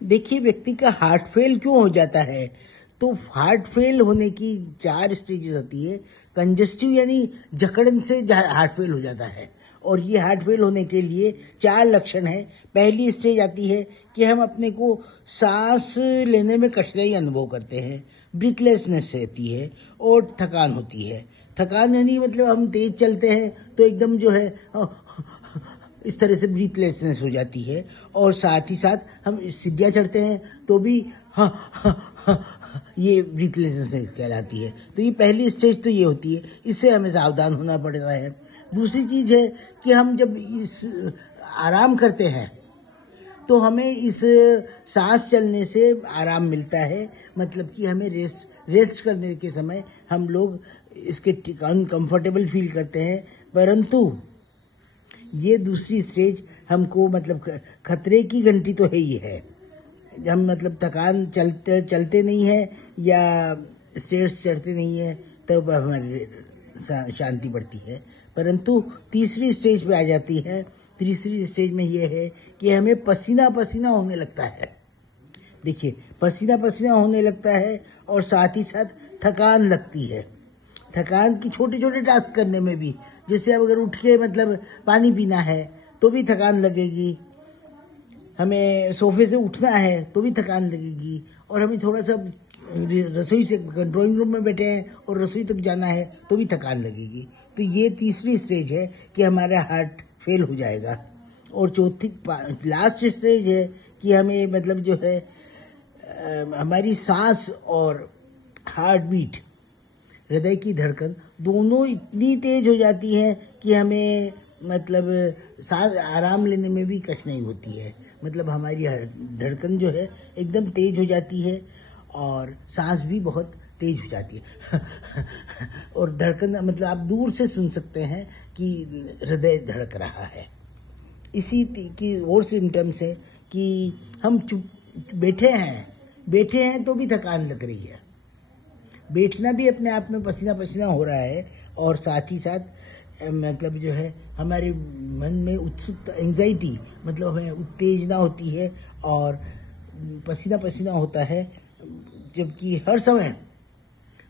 देखिए, व्यक्ति का हार्ट फेल क्यों हो जाता है? तो हार्ट फेल होने की 4 स्टेजेस होती है। कंजेस्टिव यानी जकड़न से हार्ट फेल हो जाता है, और ये हार्ट फेल होने के लिए 4 लक्षण है। पहली स्टेज आती है कि हम अपने को सांस लेने में कठिनाई अनुभव करते हैं, ब्रीथलेसनेस रहती है और थकान होती है। थकान यानी मतलब हम तेज चलते हैं तो एकदम जो है इस तरह से ब्रीथलेसनेस हो जाती है, और साथ ही साथ हम सीढ़ियाँ चढ़ते हैं तो भी ये ब्रीथलेसनेस कहलाती है। तो ये पहली स्टेज तो ये होती है, इससे हमें सावधान होना पड़ता है। दूसरी चीज है कि हम जब इस आराम करते हैं तो हमें इस सांस चलने से आराम मिलता है, मतलब कि हमें रेस्ट करने के समय हम लोग इसके कंफर्टेबल फील करते हैं। परंतु ये दूसरी स्टेज हमको मतलब खतरे की घंटी तो है ही है। हम मतलब थकान चलते नहीं है या स्टेयर्स चढ़ते नहीं है तब हमारी शांति बढ़ती है। परंतु तीसरी स्टेज पे आ जाती है। तीसरी स्टेज में ये है कि हमें पसीना पसीना होने लगता है। देखिए, पसीना पसीना होने लगता है और साथ ही साथ थकान लगती है। थकान की छोटे छोटे टास्क करने में भी, जैसे अब अगर उठ के मतलब पानी पीना है तो भी थकान लगेगी, हमें सोफे से उठना है तो भी थकान लगेगी, और हमें थोड़ा सा रसोई से ड्राइंग रूम में बैठे हैं और रसोई तक जाना है तो भी थकान लगेगी। तो ये तीसरी स्टेज है कि हमारा हार्ट फेल हो जाएगा। और चौथी लास्ट स्टेज है कि हमें मतलब जो है हमारी सांस और हार्ट बीट, हृदय की धड़कन दोनों इतनी तेज हो जाती है कि हमें मतलब सांस आराम लेने में भी कठिनाई होती है। मतलब हमारी धड़कन जो है एकदम तेज हो जाती है और सांस भी बहुत तेज हो जाती है और धड़कन मतलब आप दूर से सुन सकते हैं कि हृदय धड़क रहा है। इसी की और सिम्टम्स है कि हम चुप बैठे हैं तो भी थकान लग रही है। बैठना भी अपने आप में पसीना पसीना हो रहा है, और साथ ही साथ मतलब जो है हमारे मन में उत्सुकता, एंजाइटी, मतलब हमें उत्तेजना होती है और पसीना पसीना होता है, जबकि हर समय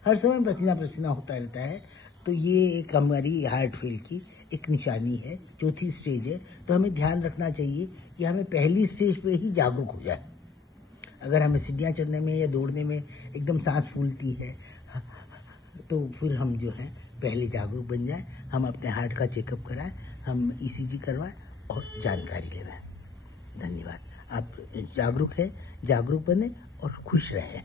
पसीना पसीना होता रहता है। तो ये एक हमारी हार्ट फेल की एक निशानी है, चौथी स्टेज है। तो हमें ध्यान रखना चाहिए कि हमें पहली स्टेज पे ही जागरूक हो जाए। अगर हमें सीढ़ियाँ चढ़ने में या दौड़ने में एकदम सांस फूलती है तो फिर हम जो है पहले जागरूक बन जाए, हम अपने हार्ट का चेकअप कराएं, हम ईसीजी करवाएं और जानकारी लेवाएं। धन्यवाद। आप जागरूक बने और खुश रहें।